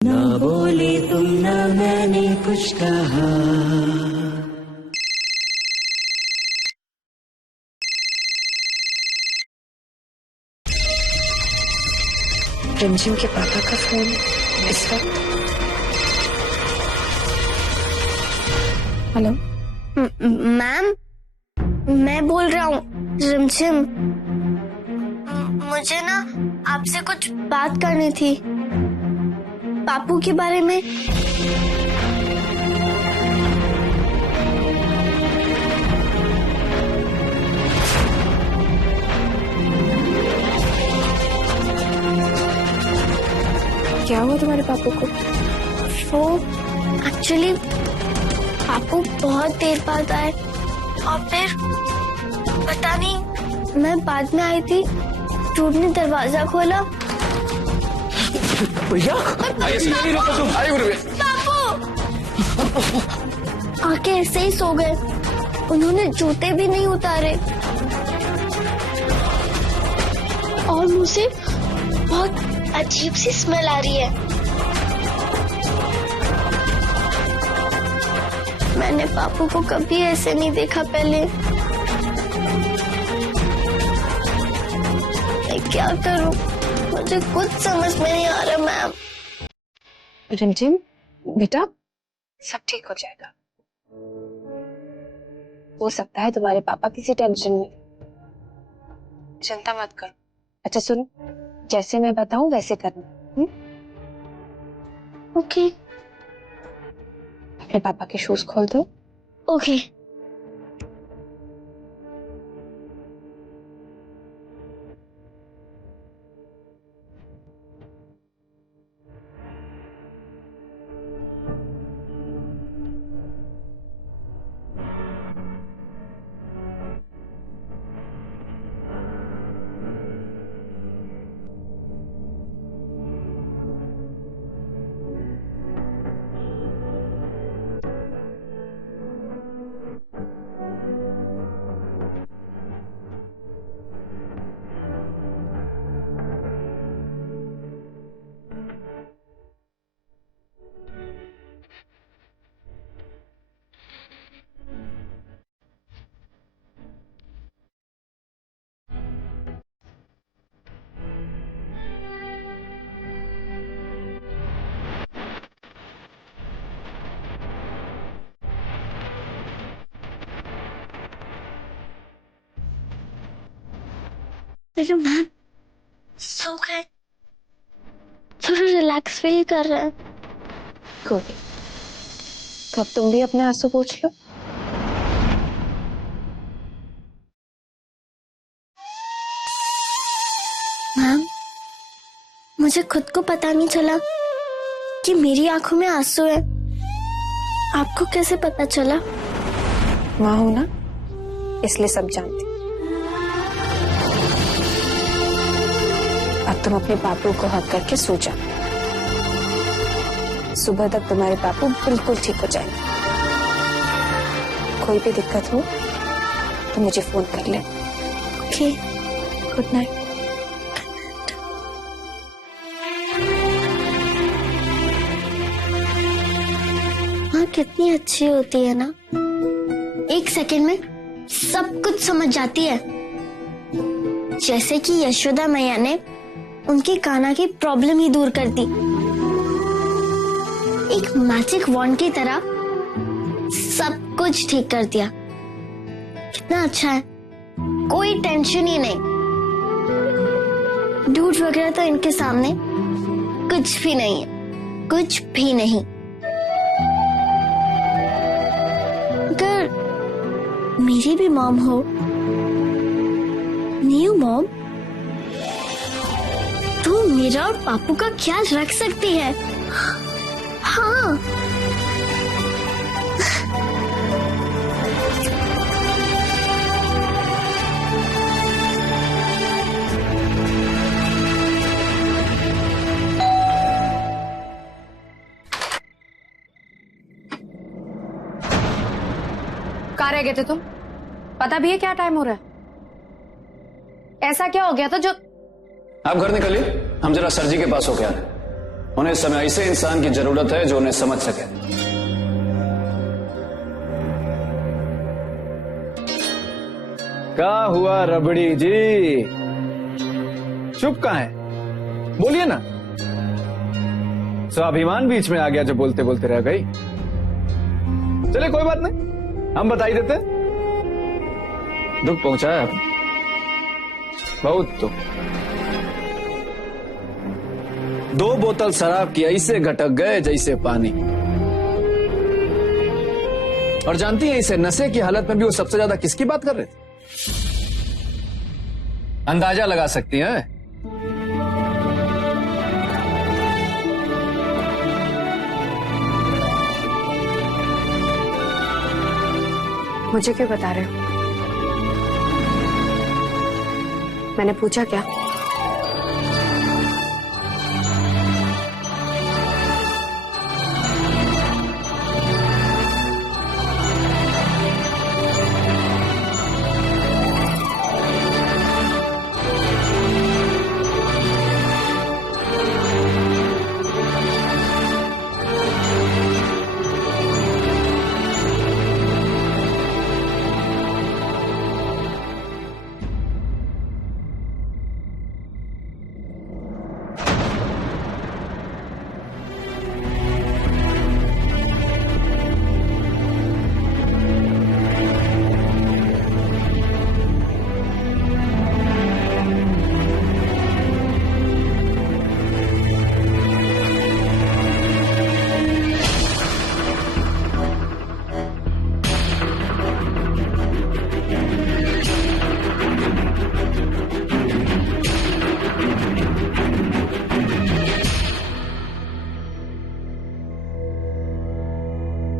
ना बोले तुम ना मैंने कुछ कहा। रिमझिम के पापा का फोन इस वक्त। हेलो मैम, मैं बोल रहा हूँ रिमझिम। मुझे ना आपसे कुछ बात करनी थी पापू के बारे में। क्या हुआ तुम्हारे पापू को? वो एक्चुअली पापू बहुत देर बाद आए और फिर पता नहीं, मैं बाद में आई थी, टूट ने दरवाजा खोला। भैया पापू आके ऐसे ही सो गए, उन्होंने जूते भी नहीं उतारे और मुझे बहुत अजीब सी स्मेल आ रही है। मैंने पापू को कभी ऐसे नहीं देखा पहले। मैं क्या करूं, मुझे कुछ समझ में नहीं आ रहा मैम। रिमझिम बेटा, सब ठीक हो जाएगा। हो सकता है तुम्हारे पापा किसी टेंशन में, चिंता मत कर। अच्छा सुन, जैसे मैं बताऊं वैसे करना। ओके। अपने पापा के शूज खोल दो। ओके। मेरे मैम सो गए, थोड़ा रिलैक्स फील कर रहे हैं। गुड। तो अब तुम भी अपने आंसू पोंछ लो। मैम, मुझे खुद को पता नहीं चला कि मेरी आंखों में आंसू है। आपको कैसे पता चला? माँ हो ना, इसलिए सब जानती। अब तुम अपने पापू को हक करके सो जाओ। सुबह तक तुम्हारे पापू बिल्कुल ठीक हो जाएंगे। कोई भी दिक्कत हो तो मुझे फोन कर ले। Okay, good night. माँ कितनी अच्छी होती है ना, एक सेकंड में सब कुछ समझ जाती है। जैसे कि यशोदा मैया ने उनके कान्हा की प्रॉब्लम ही दूर कर दी, एक मैजिक वॉन्ड की तरह सब कुछ ठीक कर दिया। कितना अच्छा है, कोई टेंशन ही नहीं। दूध वगैरह तो इनके सामने कुछ भी नहीं है, कुछ भी नहीं। अगर मेरी भी मॉम हो, न्यू मॉम, तो मेरा और पापू का ख्याल रख सकती है। हाँ, कहाँ रह गए थे तुम? पता भी है क्या टाइम हो रहा है? ऐसा क्या हो गया था जो आप घर निकलिए, हम जरा सर जी के पास होके आ रहे हैं। उन्हें इस समय ऐसे इंसान की जरूरत है जो उन्हें समझ सके। क्या हुआ रबड़ी जी, चुप कहां है? बोलिए ना। स्वाभिमान बीच में आ गया जो बोलते बोलते रह गई। चले कोई बात नहीं, हम बता ही देते। दुख पहुंचाया आपने, बहुत दुख। 2 बोतल शराब की ऐसे घटक गए जैसे पानी। और जानती हैं इसे नशे की हालत में भी वो सबसे ज्यादा किसकी बात कर रहे थे? अंदाजा लगा सकती हैं? मुझे क्यों बता रहे हो? मैंने पूछा क्या?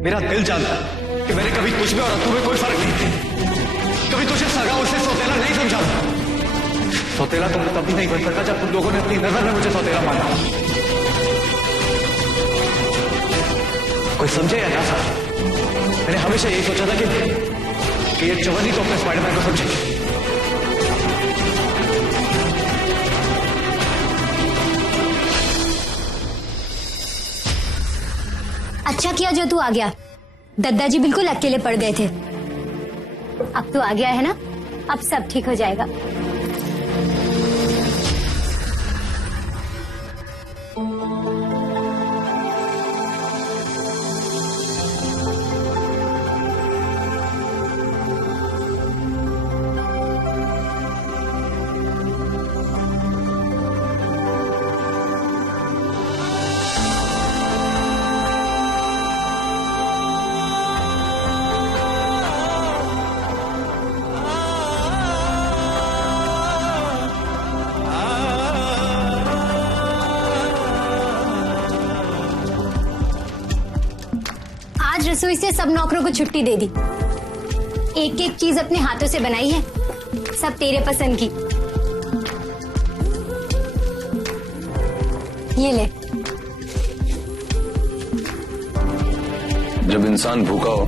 मेरा दिल जानता है कि मैंने कभी तुझ में और तुम्हें कोई फर्क नहीं, कभी तुझे सगा उससे सौतेला नहीं समझा। सौतेला तुम तब भी नहीं बन सकता जब तुम लोगों ने अपनी नजर में मुझे सौतेला माना। कोई समझे या ना समझे, मैंने हमेशा यही सोचा था कि ये जवानी तो अपने स्पाइडरमैन को समझे। अच्छा किया जो तू आ गया। दादाजी बिल्कुल अकेले पड़ गए थे। अब तू आ गया है ना, अब सब ठीक हो जाएगा। रसोई से सब नौकरों को छुट्टी दे दी। एक एक चीज अपने हाथों से बनाई है, सब तेरे पसंद की। ये ले। जब इंसान भूखा हो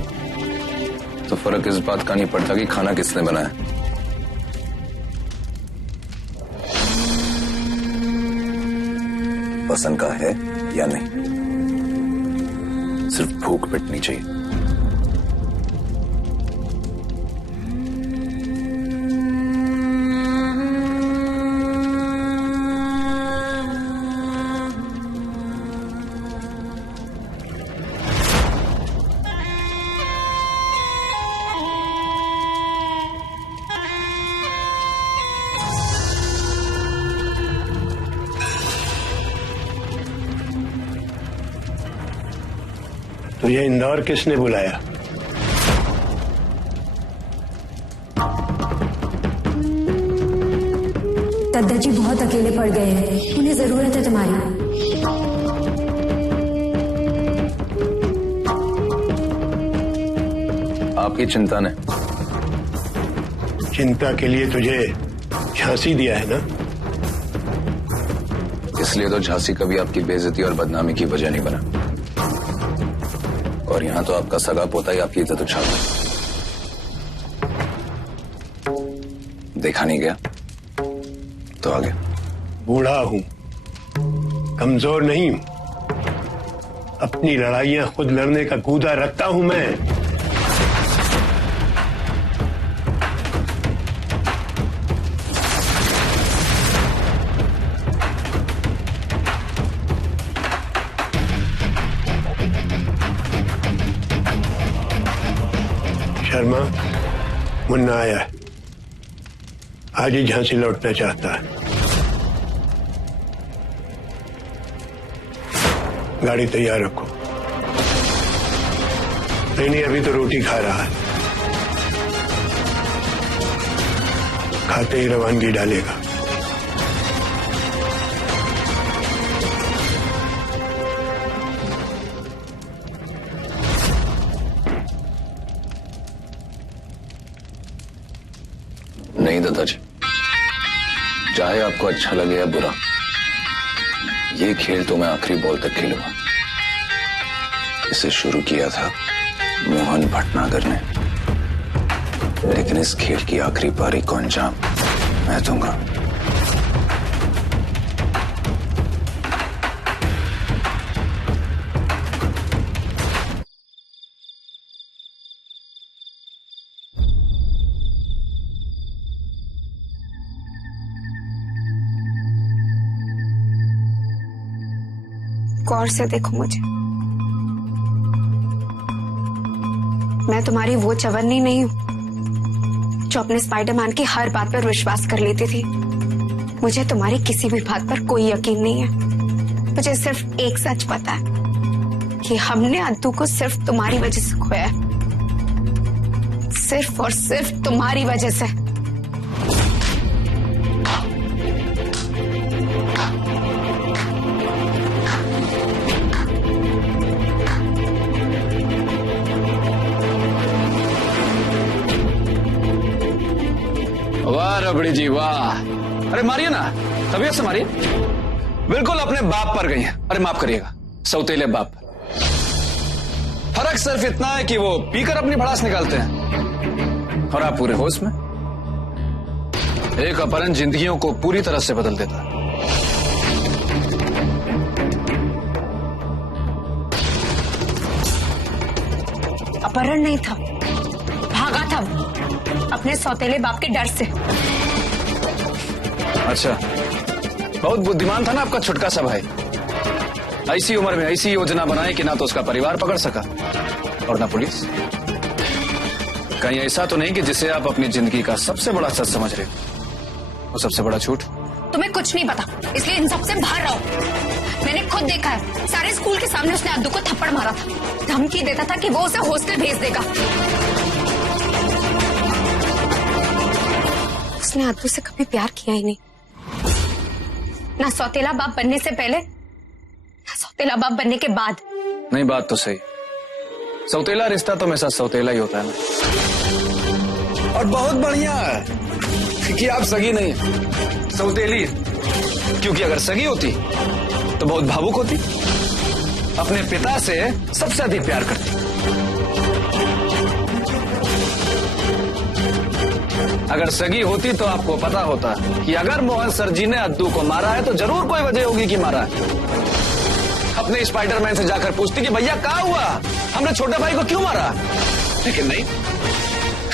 तो फर्क इस बात का नहीं पड़ता कि खाना किसने बनाया। पसंद का है या नहीं, सिर्फ भूख मिटनी चाहिए। तुझे इंदौर किसने बुलाया? दादाजी बहुत अकेले पड़ गए हैं, उन्हें जरूरत है तुम्हारी। आपकी चिंता ने। चिंता के लिए तुझे झांसी दिया है ना? इसलिए तो झांसी कभी आपकी बेइज्जती और बदनामी की वजह नहीं बना, और यहां तो आपका सगा पोता ही आपकी इज्जत उछाल रहा है। देखा नहीं गया तो आ गया। बूढ़ा हूं, कमजोर नहीं हूं। अपनी लड़ाइयां खुद लड़ने का कूदा रखता हूं मैं। शर्मा, मुन्ना आया है। आज ही झांसी लौटना चाहता है। गाड़ी तैयार रखो। नहीं, अभी तो रोटी खा रहा है, खाते ही रवानगी डालेगा। नहीं दादाजी, चाहे आपको अच्छा लगे या बुरा, ये खेल तो मैं आखिरी बॉल तक खेलूंगा। इसे शुरू किया था मोहन भटनागर ने, लेकिन इस खेल की आखिरी पारी को अंजाम मैं दूंगा। गौर से देखो मुझे, मैं तुम्हारी वो चवन्नी नहीं हूं जो अपने स्पाइडरमैन की हर बात पर विश्वास कर लेती थी। मुझे तुम्हारी किसी भी बात पर कोई यकीन नहीं है। मुझे सिर्फ एक सच पता है कि हमने अद्दू को सिर्फ तुम्हारी वजह से खोया है, सिर्फ और सिर्फ तुम्हारी वजह से। वाह रबड़ी जी वाह, अरे मारिए ना, तबीयत से मारिए। बिल्कुल अपने बाप पर गई हैं। अरे माफ करिएगा, सौतेले बाप। फर्क सिर्फ इतना है कि वो पीकर अपनी भड़ास निकालते हैं और आप पूरे होश में। एक अपहरण जिंदगियों को पूरी तरह से बदल देता है। अपहरण नहीं था, भागा था अपने सौतेले बाप के डर से। अच्छा, बहुत बुद्धिमान था ना आपका छुटका सा भाई। ऐसी उम्र में ऐसी योजना बनाई कि ना तो उसका परिवार पकड़ सका और ना पुलिस। कहीं ऐसा तो नहीं कि जिसे आप अपनी जिंदगी का सबसे बड़ा सच समझ रहे हो, वो सबसे बड़ा झूठ? तुम्हें कुछ नहीं पता, इसलिए इन सबसे बाहर रहो। मैंने खुद देखा है, सारे स्कूल के सामने उसने अद्दू को थप्पड़ मारा था, धमकी देता था कि वो उसे हॉस्टल भेज देगा। उसने अद्दू से कभी प्यार किया ही नहीं, ना सौतेला बाप बनने से पहले, ना सौतेला बाप बनने के बाद। नहीं, बात तो सही। सौतेला रिश्ता तो हमेशा सौतेला ही होता है ना। और बहुत बढ़िया है कि आप सगी नहीं है, सौतेली है। क्योंकि अगर सगी होती तो बहुत भावुक होती, अपने पिता से सबसे अधिक प्यार करती। अगर सगी होती तो आपको पता होता कि अगर मोहन सर जी ने अद्दू को मारा है तो जरूर कोई वजह होगी कि मारा है। अपने स्पाइडरमैन से जाकर पूछती कि भैया क्या हुआ, हमने छोटे भाई को क्यों मारा। लेकिन नहीं,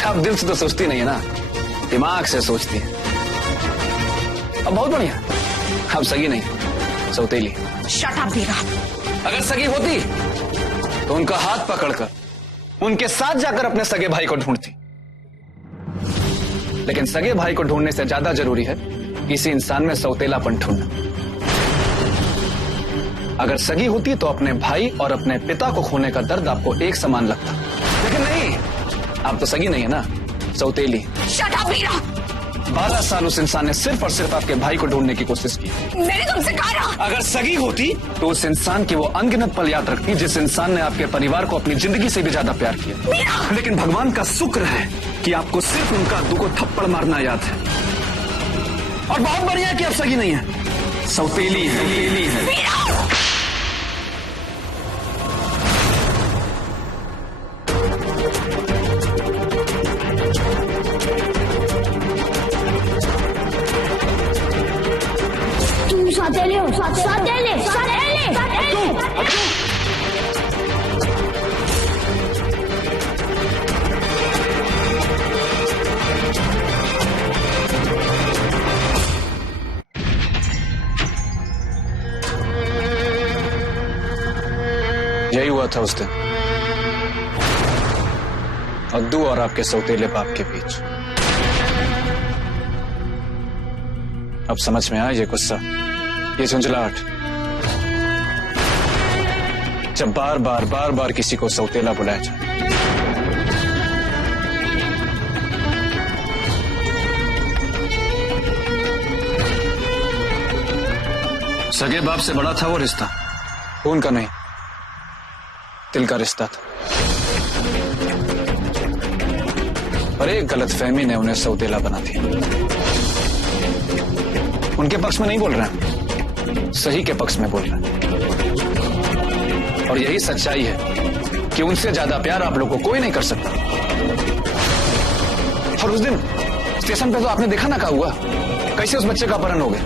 आप दिल से तो सोचती नहीं है ना, दिमाग से सोचती है। अब बहुत बढ़िया, अब सगी नहीं, सौतेली। शट अप वीरा। अगर सगी होती तो उनका हाथ पकड़कर उनके साथ जाकर अपने सगे भाई को ढूंढती। लेकिन सगे भाई को ढूंढने से ज्यादा जरूरी है किसी इंसान में सौतेलापन ढूंढना। अगर सगी होती तो अपने भाई और अपने पिता को खोने का दर्द आपको एक समान लगता, लेकिन नहीं, आप तो सगी नहीं है ना, सौतेली। शट अप वीरा। 12 साल उस इंसान ने सिर्फ और सिर्फ आपके भाई को ढूंढने की कोशिश की। मैंने तुमसे कहा, अगर सगी होती तो उस इंसान की वो अनगिनत पल याद रखती जिस इंसान ने आपके परिवार को अपनी जिंदगी से भी ज्यादा प्यार किया। लेकिन भगवान का शुक्र है कि आपको सिर्फ उनका अद्दू को थप्पड़ मारना याद है। और बहुत बढ़िया कि आप सगी नहीं है, सौतेली है। यही हुआ था उस दिन अद्दू और आपके सौतेले बाप के बीच। अब समझ में आया ये गुस्सा, ये झुंझलाहट, जब बार बार किसी को सौतेला बुलाया जाए। सगे बाप से बड़ा था वो रिश्ता, खून का नहीं, दिल का रिश्ता था। और एक गलतफहमी ने उन्हें सौतेला बना दिया। उनके पक्ष में नहीं बोल रहे हैं, सही के पक्ष में बोल रहे हैं। और यही सच्चाई है कि उनसे ज्यादा प्यार आप लोगों को कोई नहीं कर सकता। और उस दिन स्टेशन पे तो आपने देखा ना क्या हुआ, कैसे उस बच्चे का अपहरण हो गया।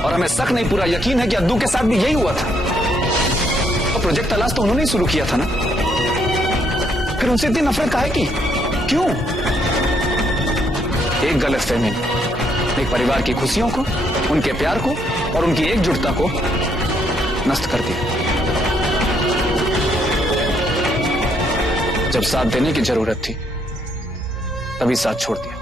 और हमें शक नहीं, पूरा यकीन है कि अद्दू के साथ भी यही हुआ था। और प्रोजेक्ट तलाश तो उन्होंने ही शुरू किया था ना, फिर उनसे इतनी नफरत काहे की, क्यों? एक गलतफहमी, एक परिवार की खुशियों को, उनके प्यार को और उनकी एकजुटता को नष्ट कर दिया। जब साथ देने की जरूरत थी तभी साथ छोड़ दिया।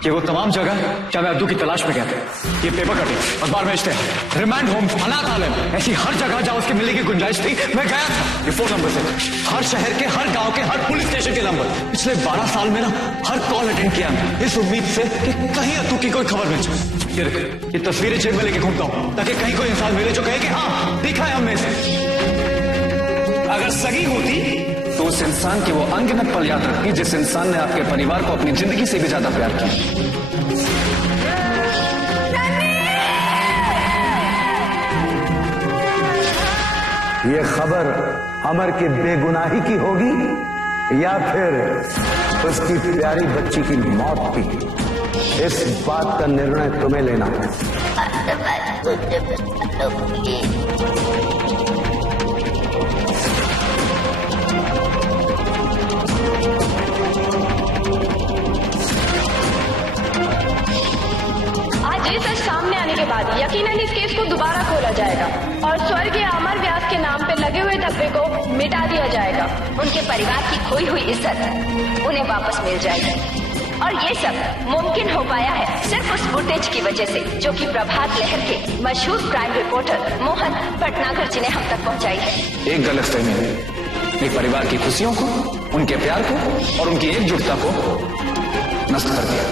ये वो तमाम जगह जहां मैं अद्दू की तलाश में गया था, ये पेपर कटिंग, अखबार बेचते हैं, रिमांड होम, अनाथालय, ऐसी हर जगह जहां उसके मिलने की गुंजाइश थी मैं गया था। ये फोन नंबर से हर शहर के, हर गांव के, हर पुलिस स्टेशन के नंबर, पिछले 12 साल में ना हर कॉल अटेंड किया इस उम्मीद से कि कहीं अद्दू की कोई खबर मिल जाए। ये तस्वीरें जेब में लेके घूमता हूं ताकि कहीं कोई इंसान मिले जो कहे कि हाँ देखा है हमने इसे। अगर सगी होती तो उस इंसान की वो अनगिनत पल याद रखती जिस इंसान ने आपके परिवार को अपनी जिंदगी से भी ज्यादा प्यार किया। ये खबर अमर की बेगुनाही की होगी या फिर उसकी प्यारी बच्ची की मौत की, इस बात का निर्णय तुम्हें लेना है। सामने आने के बाद यकीनन इस केस को दोबारा खोला जाएगा और स्वर्गीय अमर व्यास के नाम पे लगे हुए धब्बे को मिटा दिया जाएगा। उनके परिवार की खोई हुई इज्जत उन्हें वापस मिल जाएगी। और ये सब मुमकिन हो पाया है सिर्फ उस फुटेज की वजह से जो कि प्रभात लहर के मशहूर क्राइम रिपोर्टर मोहन भटनागर जी ने हम तक पहुंचाई है। एक गलतफहमी, एक परिवार की खुशियों को, उनके प्यार को और उनकी एकजुटता को नष्ट कर दिया।